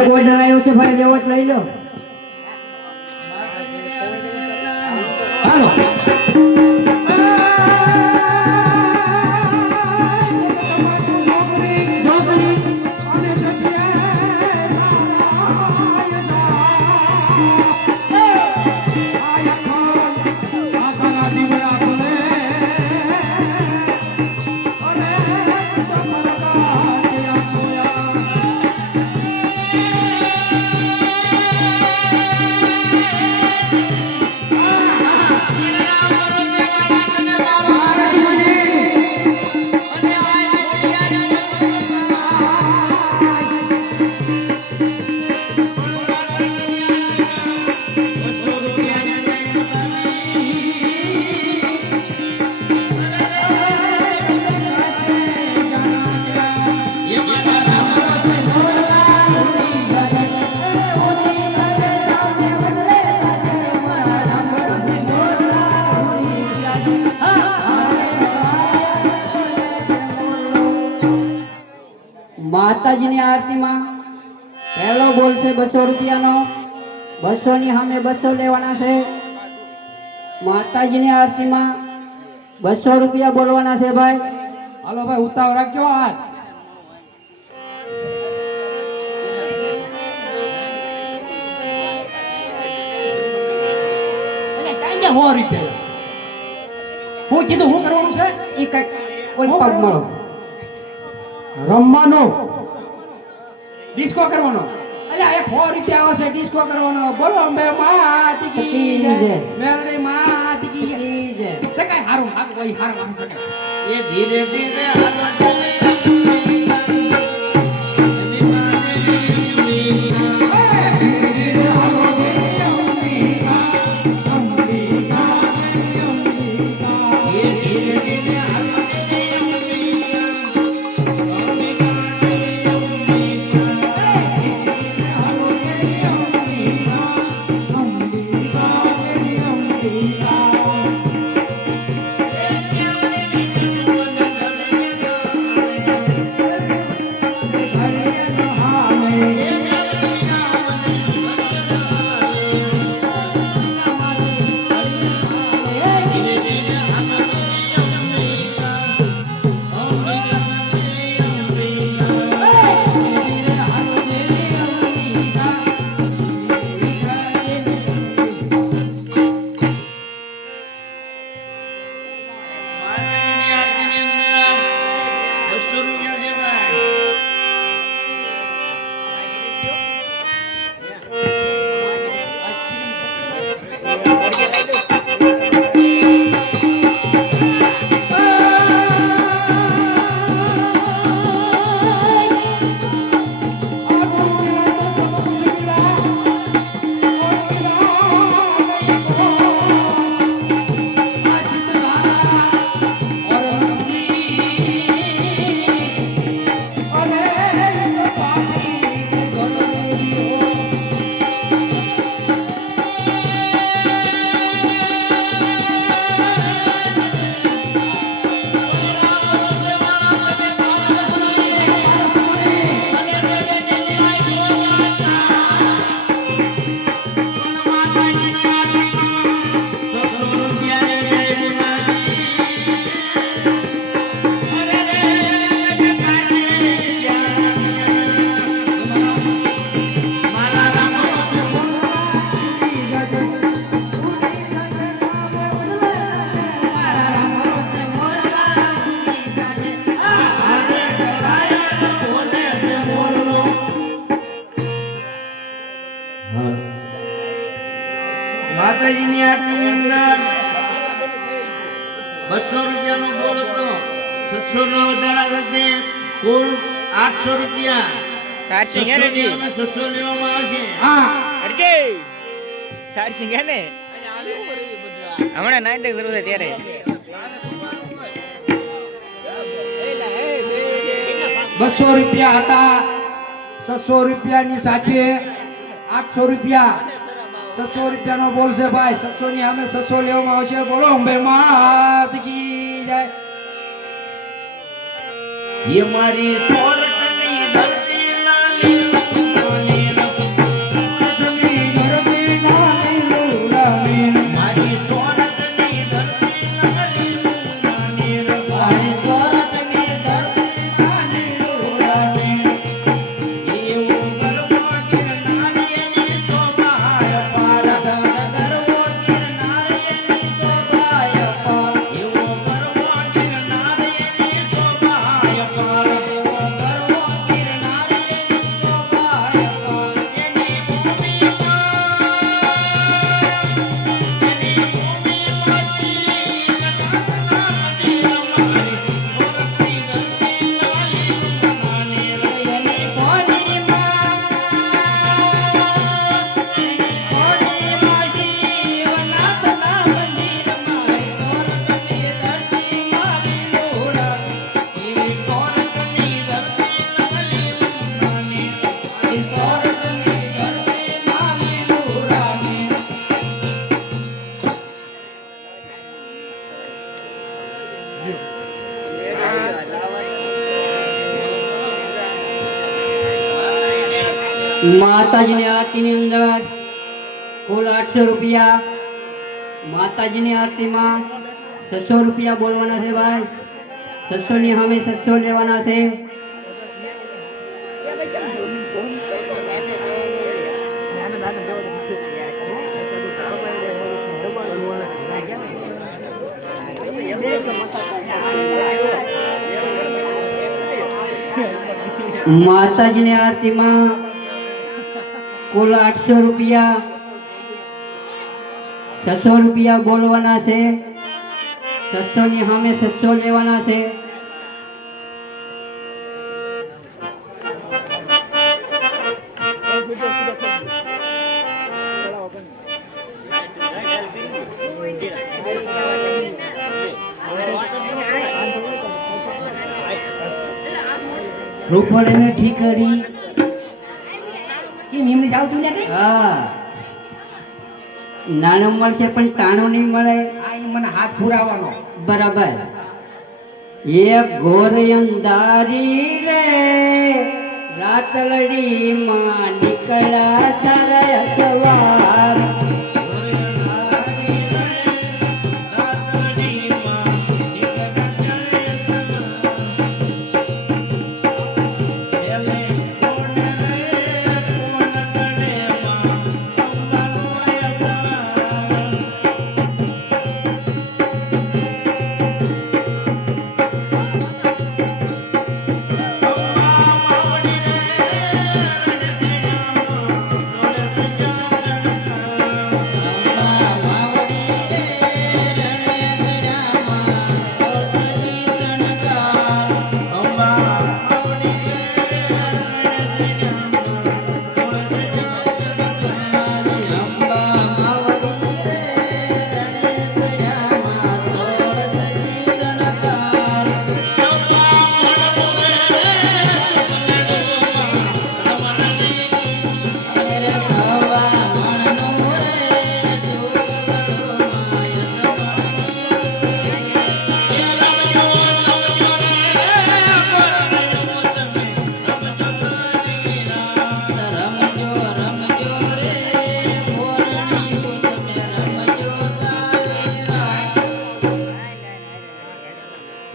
એક ઓર્ડર આવ્યો છે ભાઈ, લેવો જ લઈ લો. હાલો. માતાજીની આરતીમાં પહેલો બોલ છે 200 રૂપિયાનો. 200 ની સામે 200 લેવાના છે. માતાજીની આરતીમાં 200 રૂપિયા બોલવાના છે ભાઈ. હાલો ભાઈ, ઉતાવળ રાખજો. હાથ હું કીધું શું કરવાનું છે? ઈ કઈ કોઈ પગ મળો રમવાનો, ડિસ્કો કરવાનો. અલ્યા એક 100 રૂપિયા આવશે, ડિસ્કો કરવાનો. બોલો અંબે માત કી જય, મેરડી માત કી જય. સકાય હારું હાક હોય, હારું હાક એ ધીરે ધીરે હાલો ચાલે. માતાજીની આરતીની અંદર 200 રૂપિયાનો બોલ હતો. 600 નો વધારા સાથે કુલ 800 રૂપિયા. 600 લેવામાં આવશે. હા અરજે સારસિંગ હે ને હમણાં નાઈટ શરૂ થાય ત્યારે 200 રૂપિયા હતા. 600 રૂપિયાની સાથે 800 રૂપિયા. 600 રૂપિયાનો બોલ છે ભાઈ. 600 ની સામે 600 લેવામાં આવશે. બોલો અંબે માત કી જય. ये मारी सोरठनी धरती लाली માતાજીની આરતીની અંદર કુલ 800 રૂપિયા. માતાજીની આરતીમાં 600 રૂપિયા બોલવાના છે ભાઈ. 600 ની સામે 600 લેવાના છે. માતાજીની આરતીમાં કુલ 800 રૂપિયા. 600 રૂપિયા બોલવાના છે. 600 ની સામે 600 લેવાના છે. રૂપોળીને ઠીક કરી કે નિમણી જાવ તું લે હા, નાનો મળશે પણ તાણો નહીં મળે. આ ઈ મને હાથ પુરાવાનો બરાબર. એક ઘોર અંધારી રે રાતલડી માં નીકળ્યા તારા સવાર.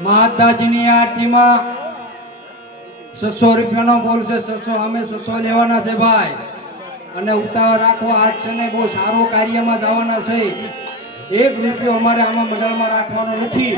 માતાજીની આરતીમાં 600 રૂપિયાનો બોલ છે. 600 અમે 600 લેવાના છે ભાઈ. અને ઉતાવળ રાખો, આજ છે ને બહુ સારો કાર્યમાં જવાના છે. 1 રૂપિયો અમારે આમાં મંડળમાં રાખવાનો નથી.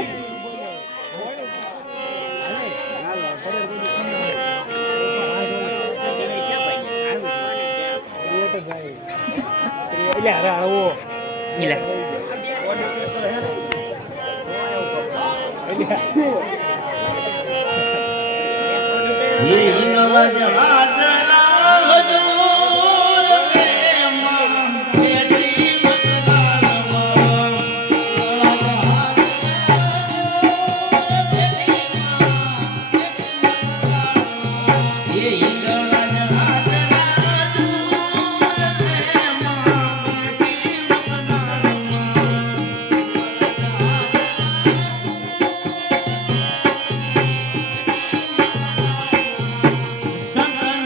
શંકર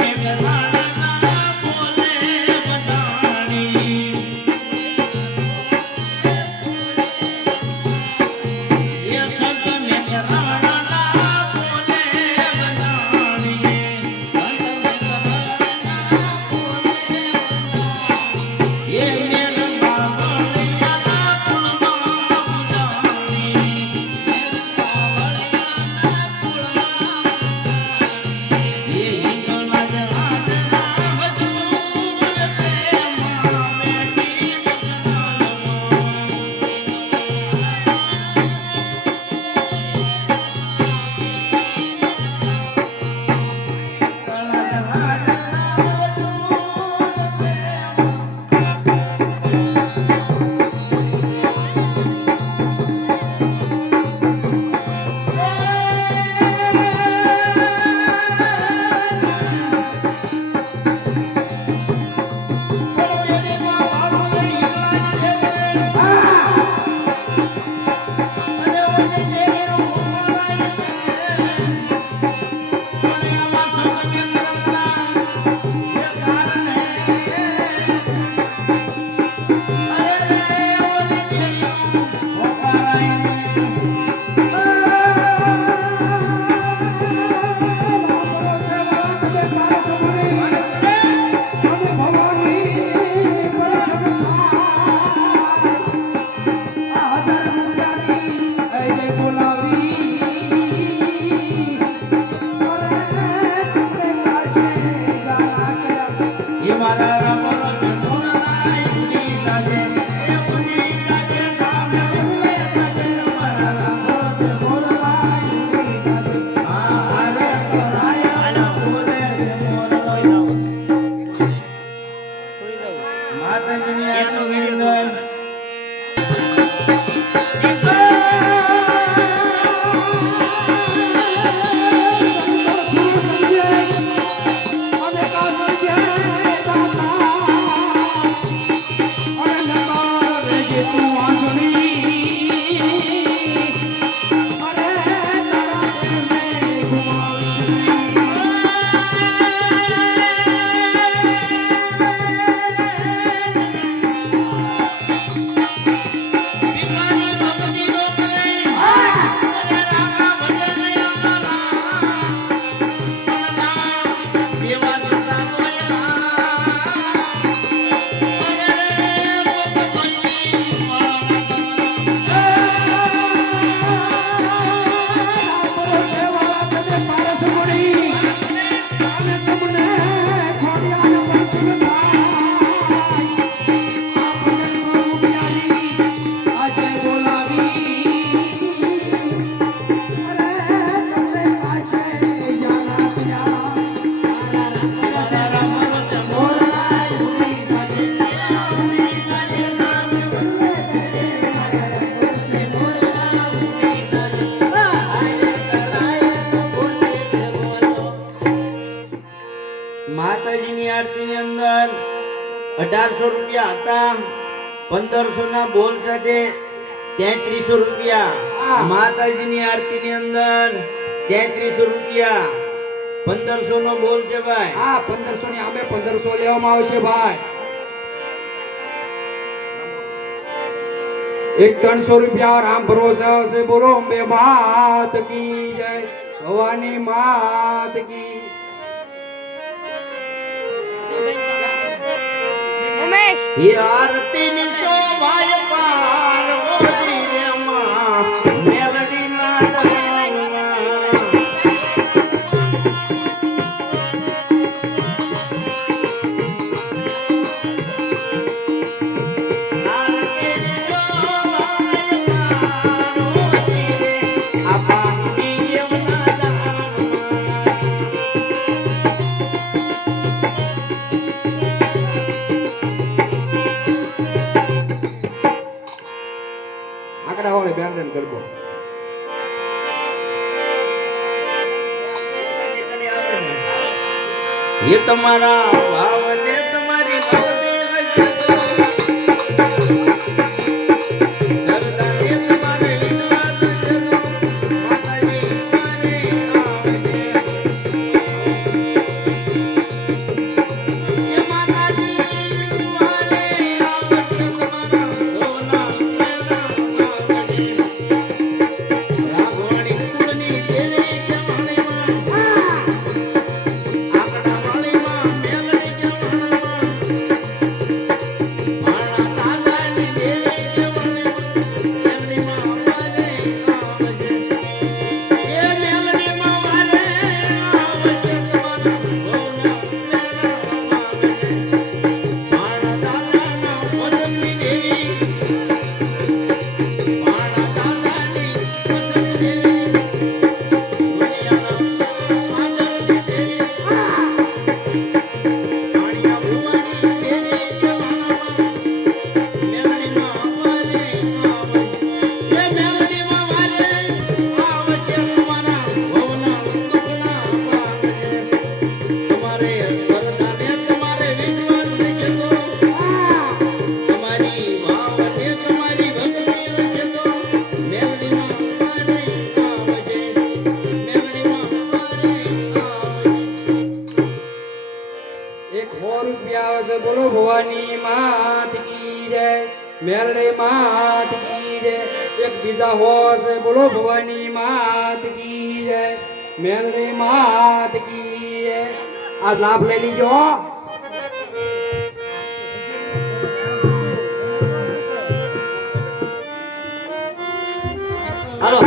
મારા રામનો જન્મ નાય ઉડી લાગે એ ઉડી લાગે સામે ઉડે લાગે મારા રામનો જન્મ નાય ઉડી લાગે આ રે કરાયા બોલે મોરલો માતાજીની આનો વિડિયો માતાજીની આરતીની અંદર 1800 રૂપિયા હતા 1500 ના બોલ સાથે 3300 રૂપિયા માતાજીની આરતીની અંદર 3300 રૂપિયા 1500 નો બોલ છે ભાઈ હા 1500 ની આમે 1500 લેવામાં આવશે ભાઈ એક 300 રૂપિયા રામ ભરોસા છે બોલો અંબે માત કી જય ભવાની માત કી હે આરતીની શોભાય પાર્વતી રે માં મેલડી ના બેન કરકો ये तुम्हारा भाव ने तुम्हारी भक्ति वैसे जगदा ने तुम्हारे विश्वास से माताजी माने आवे ये माताजी माने आवे तुम्हारा सोना मेरा आवे राघवणी कुलनी तेरे जमाने બોલો ભવાની માત કી જય મેલડી માત કી જય એક બીજા હોશ બોલો ભવાની માત કી જય મેલડી માત કી જય આ લાભ લઈ લીજો હાલો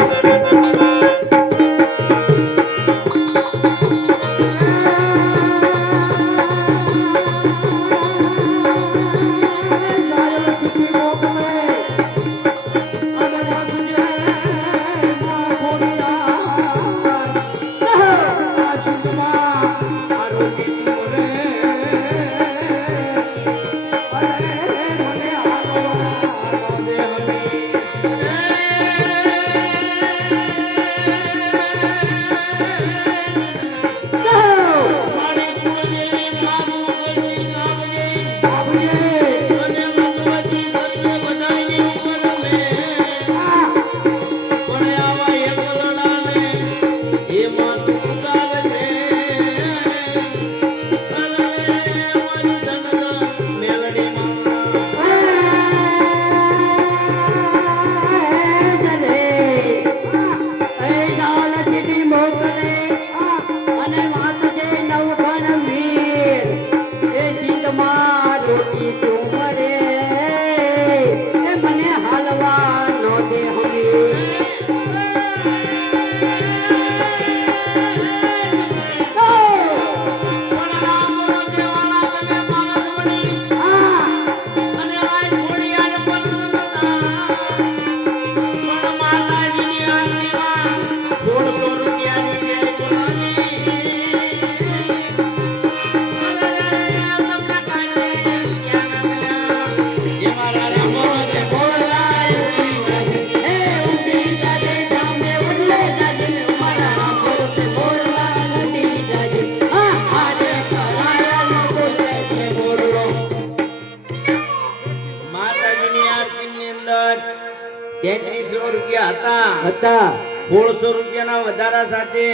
રૂપિયા હતા. હતા 1600 રૂપિયાના વધારા સાથે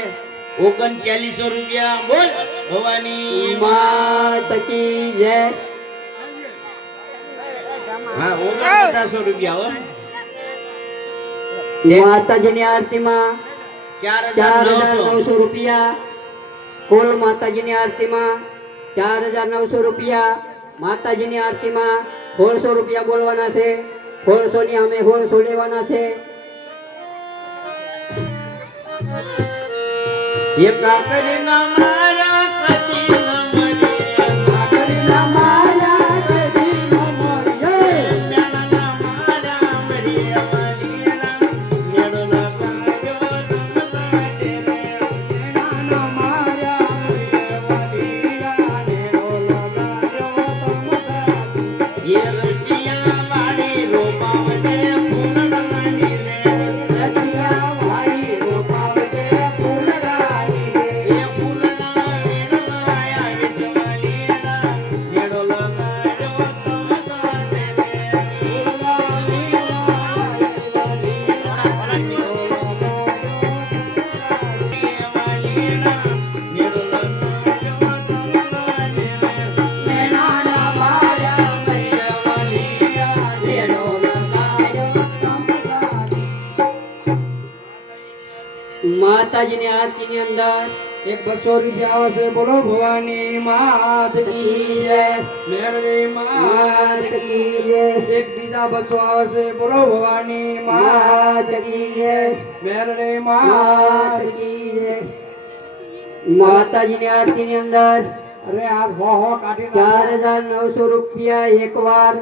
3900 રૂપિયા. બોલ ભવાની માતા કી જય. હા 4900 રૂપિયા. હો માતાજીની આરતીમાં 4,900 રૂપિયા. કુલ માતાજીની આરતીમાં 4,900 રૂપિયા. માતાજીની આરતીમાં 1600 રૂપિયા બોલવાના છે. 1600 ની અમે 1600 લેવાના છે. એ કાકરીના મારા કદી ન મરે, કાકરીના મારા કદી ન મરે. મેણાના મારા મરે મરીના, મેળોના પાયો રમતા તેરે. મેણાના મારા મરે મરીના, નેરો લગાડ્યો તમતા. એ રસિયા વાળી રોપાવને ફૂલડાની રે. રસિયા વાળી રોપાવજે ફૂલડાની રે. એ ફૂલડા મેળોના આવે જવાલીના, મેળો લગાડ્યો તમતા તેરે. મેણાના મારા મરે મરીના, નેરો લગાડ્યો તમતા. માતાજીની આરતીની અંદર એક 200 રૂપિયા આવશે. બોલો ભવાની માત કી જય. મેરડી માત કી જય. એક બીજા 200 આવશે. બોલો ભવાની માત કી જય. મેરડી માત કી જય. માતાજીની આરતીની અંદર અરે આ હો કાઢી નાખો. 4,900 રૂપિયા એકવાર.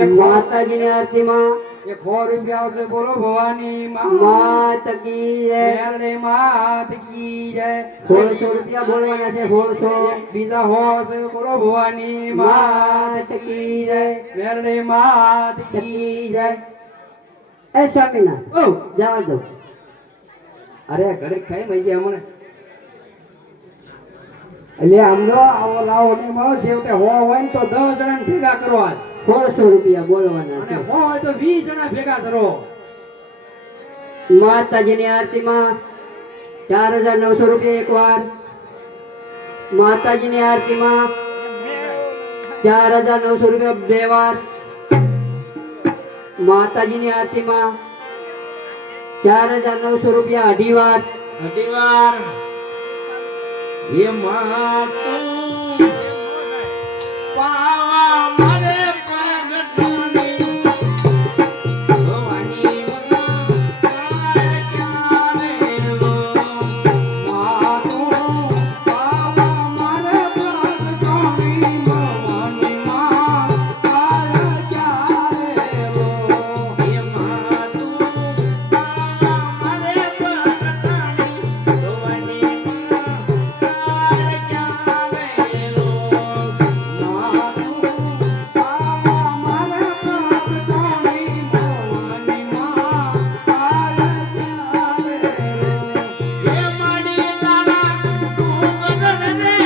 એક માતાજીની આરતીમાં એક 100 રૂપિયા આવશે. બોલો ભવાની માત માતા કી જય. મેરડી માત કી જય. 1600 રૂપિયા બોલવાના છે. 1600 એક બીજા 100 આવશે. બોલો ભવાની માત માતા કી જય. મેરડી માત કી કી જય. એ સ્વામીનાથ ઓ જવા દો. અરે ઘરે ખાઈ મઈ ગયા હમણે. એટલે આમ જો આવો લાવો ને માવો છેવટે હોય ને તો 10 જણાને ભેગા કરવા 1600 રૂપિયા બોલવાના અને છે. હોય તો 20 જણા ભેગા કરો. માતાજીની આરતીમાં 4,900 રૂપિયા એકવાર. માતાજીની આરતીમાં 4,900 રૂપિયા બે વાર. માતાજીની આરતીમાં 4,900 રૂપિયા અઢી વાર. ઘડીવાર એ માતું પાવા મારે પગટોની ભવાની મના ક્યારે લો. માતું પાવા મારે પ્રાગટોની ભવાની માં તારા ક્યારે લો. એ માતું પાવા મારે પગટોની ભવાની મના ક્યારે લો. એ માડી તારા ડુંગર ને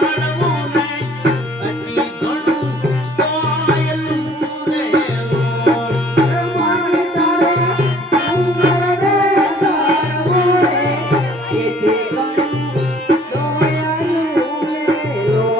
માળવું ને અતિ ઘણું તોયેલું રે લો. એ માડી તારા ડુંગર ને માળવું ને અતિ ઘણું તોયેલું રે લો.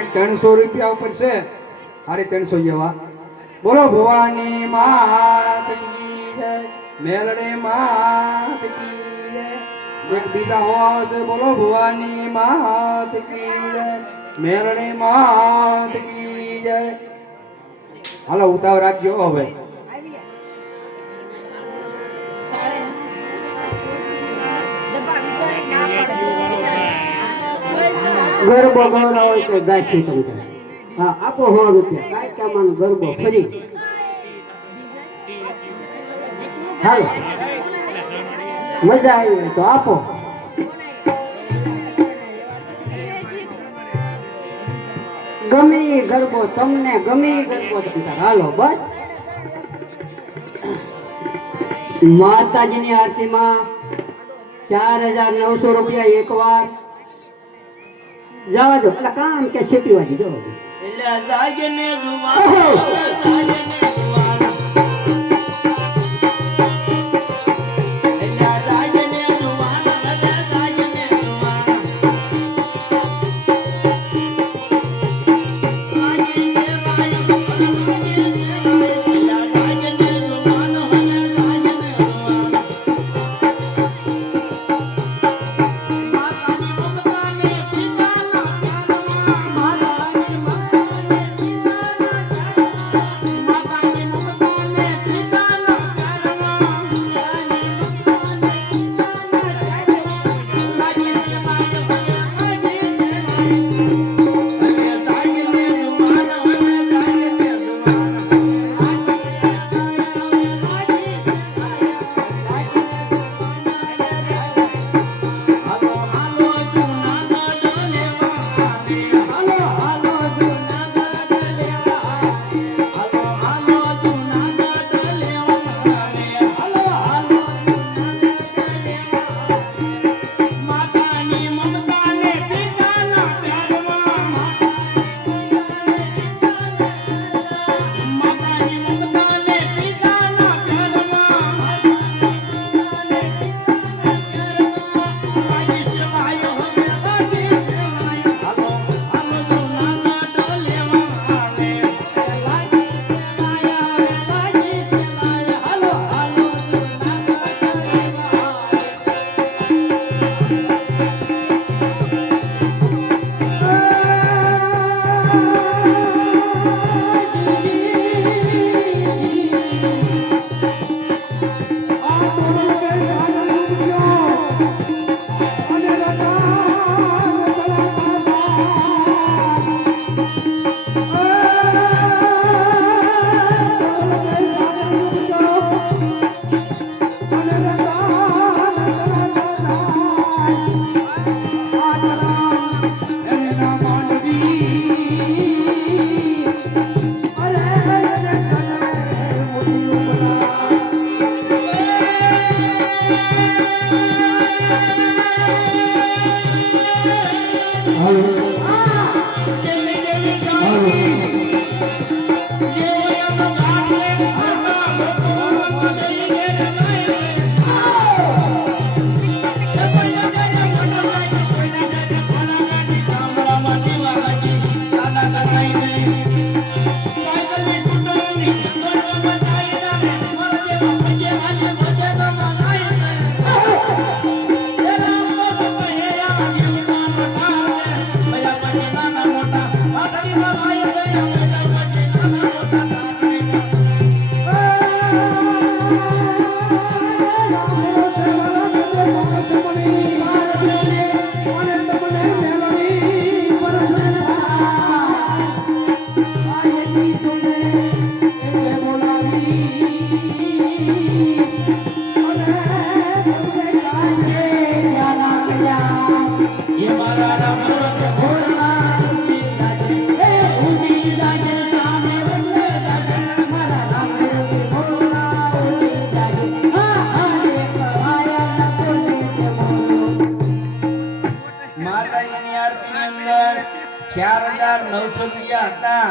કઈક 300 રૂપિયા ઉપર છે. અરે 300 જેવા. બોલો ભવાની માત કી જય, મેલડે માત કી જય. એક બીજા હો આવશે. બોલો ભવાની માત કી જય, મેલડે માત કી જય. હાલો ઉતાવળ રાખજો હવે. ગરબો ગોરા હોય તો ગાયથી તમને. હા આપો 100 રૂપિયા કાયકામાં ગરબો ફરી. હાલો મજા આવી હોય તો આપો. ગમે ઈ ગરબો તમને, ગમે ઈ ગરબો તમને. હાલો બસ. માતાજીની આરતીમાં 4900 રૂપિયા એકવાર. જવા દો. એટલે કામ કે છેટી વાજી જવા દો. એટલે જાગને જુવાના જાગને જુવાના એટલે જાગને જુવાના જાગને જુવાના આગે રાય જાગને જુવાના જાગને જુવાના માતાની મમતાને પિતાના પ્યારમાં માતાની મમતાને પિતાના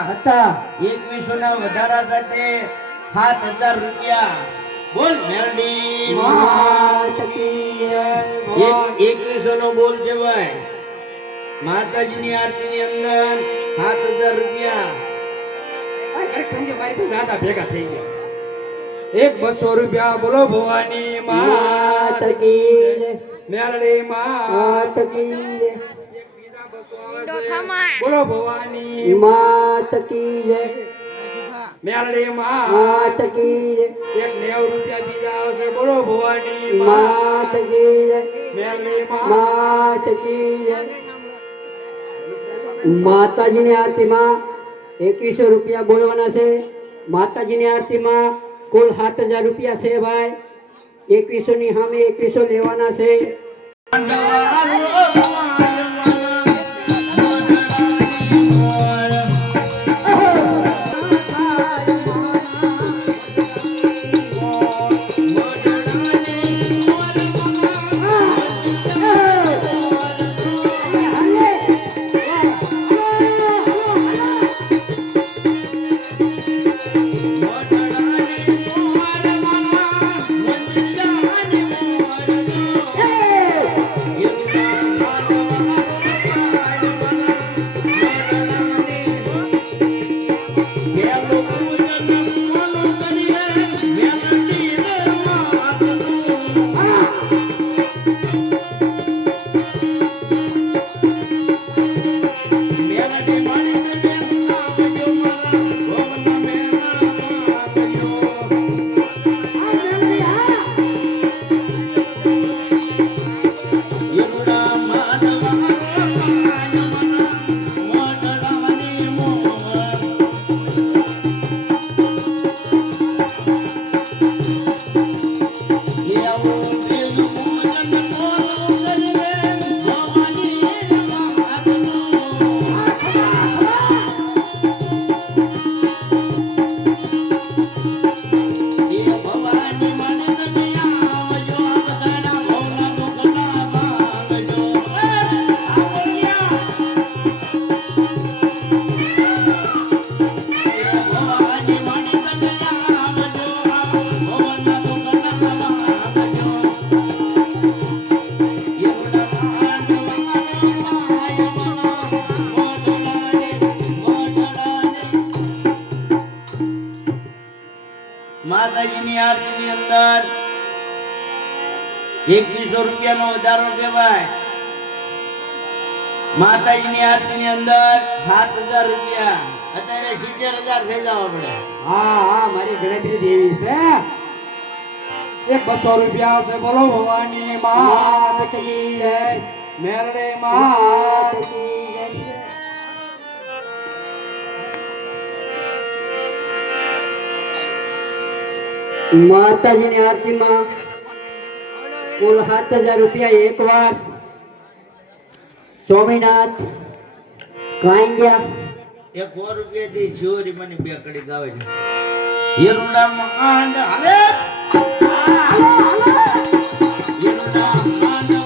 હતા 2100 ના વધારા સાથે 7000 રૂપિયા. બોલ મેલડી માત કી જય. 2100 નો બોલ છે ભાઈ. માતાજીની આરતીની અંદર 7000 રૂપિયા. આ ખરેખર કે મારી પાસે આધા ભેગા થઈ ગયા. એક 200 રૂપિયા બોલો ભવાની માત માત કી જય. મેલડી માત માત કી જય. બીજા 200 આવે છે. બોલો ભવાની માત કી જય. મેલડી માત માત કી જય. એક 90 રૂપિયા બીજા આવશે. બોલો ભવાની માત કી જય. મેલડી માત માત કી જય. માતાજીની આરતીમાં 2100 રૂપિયા બોલવાના છે. માતાજીની આરતીમાં કુલ 7000 રૂપિયા છે ભાઈ. 2100 ની સામે 2100 લેવાના છે. માતાજીની આરતીની અંદર 2100 રૂપિયાનો વધારો કહેવાય. માતાજીની આરતીની અંદર 7000 રૂપિયા. અત્યારે 70000 થઈ જાવ આપણે. હા હા મારી ગણતરી દેવી છે. એક 200 રૂપિયા આવશે. બોલો ભવાની માત કી જય. મેલડી માત કી જય. માતાજીની આરતીમાં કુલ 7000 રૂપિયા એકવાર. સ્વામિનાથ કાંગ્યા એક 100 રૂપિયાથી છોરી મને બે કડી ગાવે છે. હિરુડા માંડ હાલે હિરુડા માંડ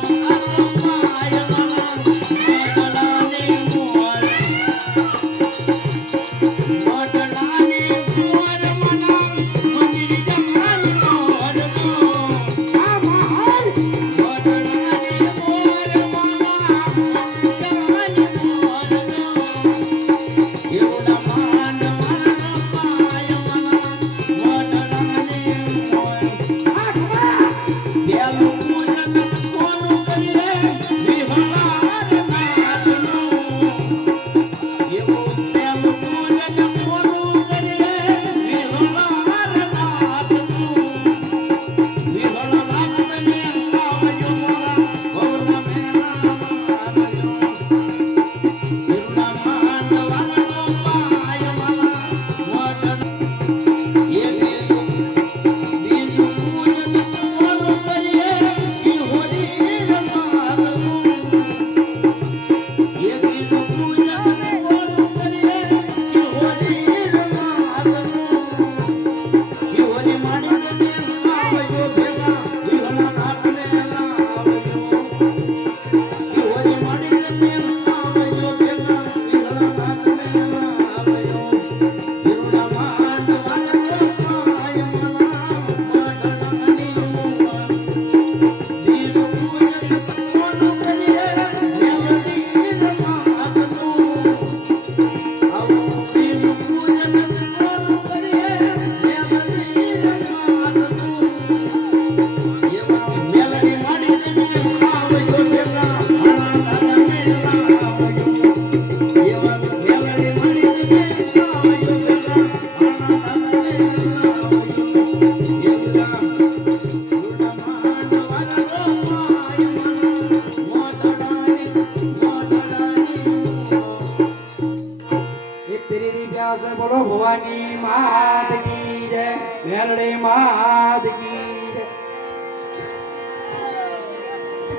મેલડી માત કી જય.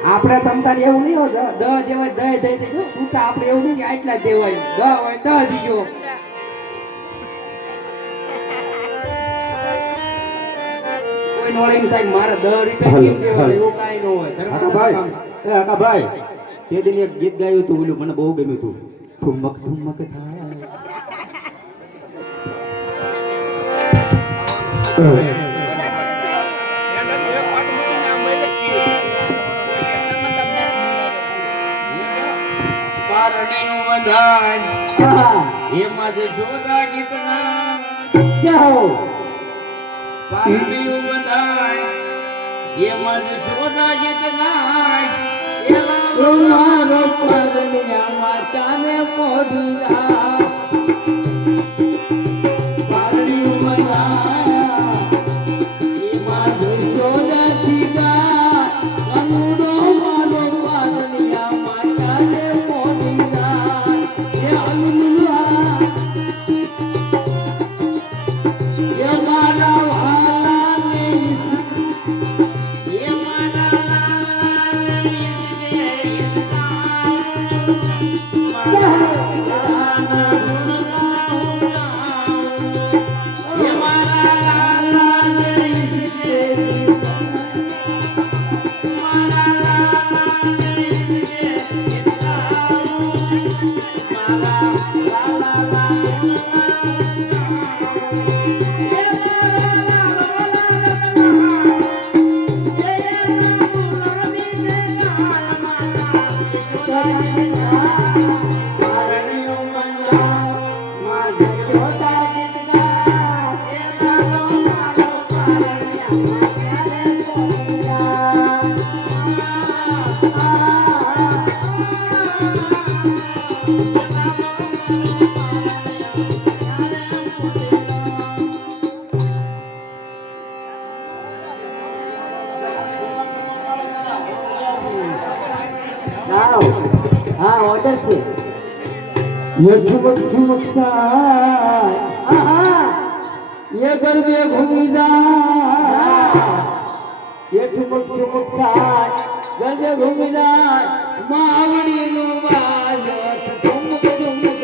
આપણે તમતાર એવું નહીં હો દ જેવા દય દઈ દીધો છૂટા આપણે એવું નહીં કે આટલા જ દેવાય દ હોય દ દીજો કોઈ નોળીને થાય કે મારે 10 રૂપિયા કેમ દેવાય એવું કાંઈ ન હોય આકાભાઈ આકાભાઈ તે દિન એક ગીત ગાયું હતું ઓલું મને બહુ ગમ્યું હતું ઠુમક ઠુમક થાય પારણીનું બંધાય એમાં જ જોતા ગીતના પારણીનું બંધાય એમાં જ જોતા ગીતના મારો પરણિયામાં ચાલે મોઢું પારણિયું મના એમાં જોઈતો નથી ગા કનુડો મારો પરણિયામાં ચાલે મોઢું એ અનુલા એ મારા વાલાને હા ઓર્ડર છે ये झुमक झुमक साय ये गरबे घूमी जा ये झुमक झुमक साय गरबे घूमी जा मावड़ी नु बाजो झुमक झुमक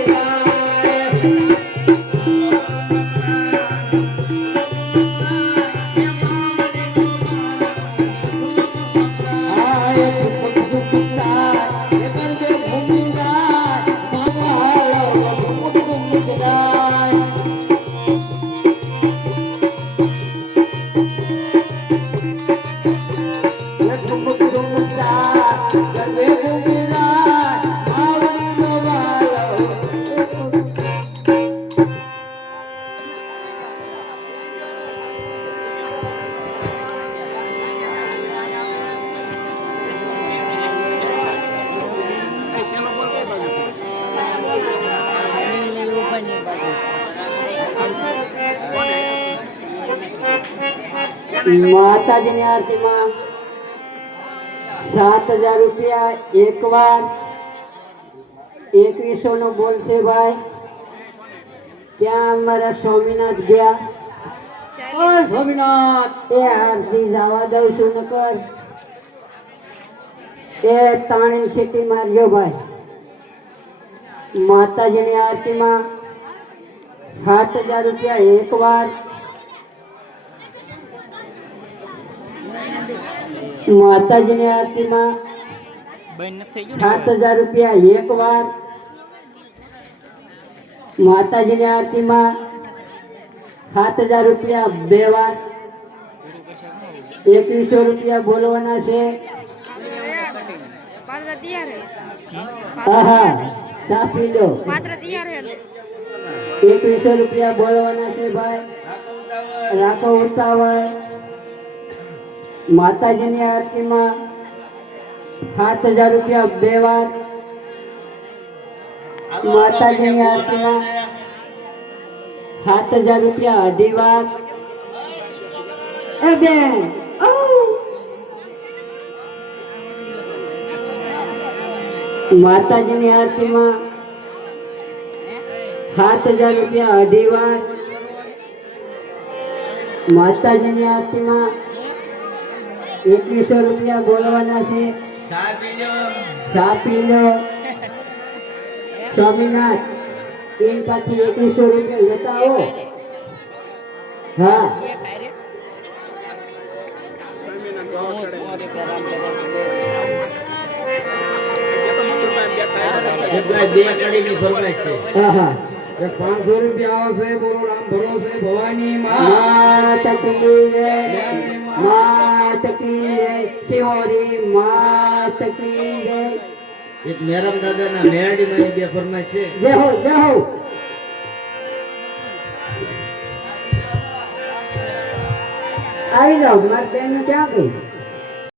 માતાજીની આરતીમાં 7000 રૂપિયા એકવાર 2100 નો બોલ છે ભાઈ ત્યાં અમારા સ્વામીનાથ ગયા ઓ સ્વામીનાથ એ આરતી જવા દઉં છું નકર એ તાણી સિટી મારજો ભાઈ માતાજીની આરતીમાં 7000 રૂપિયા એકવાર માતાજીની આરતીમાં 7000 રૂપિયા એકવાર માતાજીની આરતીમાં 7000 રૂપિયા બે વાર 2100 રૂપિયા બોલવાના છે હા ચા પી લો 2100 રૂપિયા બોલવાના છે ભાઈ રાખો ઉતાવળ માતાજીની આરતીમાં 7000 રૂપિયા બે વાર માતાજીની આરતીમાં 7000 રૂપિયા અઢી વાર એ બેન માતાજીની આરતીમાં 7000 રૂપિયા અઢી વાર માતાજીની આરતીમાં 2100 રૂપિયા બોલવાના છે. ચા પીજો. ચા પી લો. સ્વામીનાથ એન પાછી 2100 રૂપિયા લેતા આવો. હા બે કડીની ફરમાઈશ છે. હા હા 500 રૂપિયા આવશે. બોલો રામ ભરોસે ભવાની માં. માતા કી જય. માતા કી જય. શિહોરી માતા કી જય. એક મેરમ દાદાના મેરડીમાં બે ફરમાઈશ છે. જય હો જય હો. આવી જાઓ મારી બેન ક્યાં ગઈ?